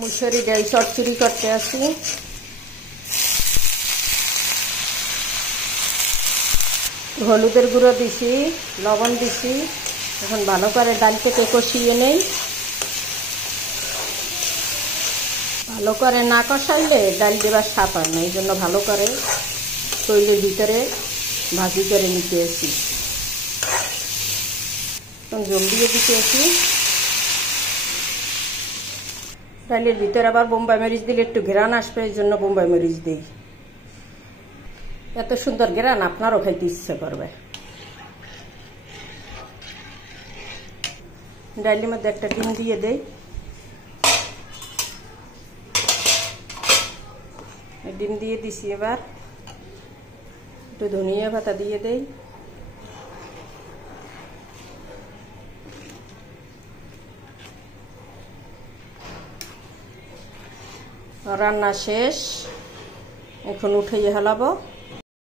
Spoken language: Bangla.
মুসুরি ডাল চচ্চড়ি করতে আসি। হলুদের গুঁড়ো দিছি, লবণ দিছি। এখন ভালো করে ডালটাকে কষিয়ে নেই। ভালো করে না কষাইলে ডাল দেবার স্বাদ হয় না, এই জন্য ভালো করে তৈলের ভিতরে ভাজি করে নিতে আসি। জল দিয়ে দিতে আসি। ডালের ভিতরে আবার বোম্বাই মরিচ দিলে একটু ঘ্রাণ আসবে, এই জন্য বোম্বাই মরিচ দিই। এত সুন্দর ঘ্রাণ আপনারও খাইতে ইচ্ছে করবে। ডালের মধ্যে একটা ডিম দিয়ে দেই। ডিম দিয়ে দিছি। এবার একটু ধনিয়া পাতা দিয়ে দেই। রান্না শেষ, এখন উঠাইয়ে হেলাবো।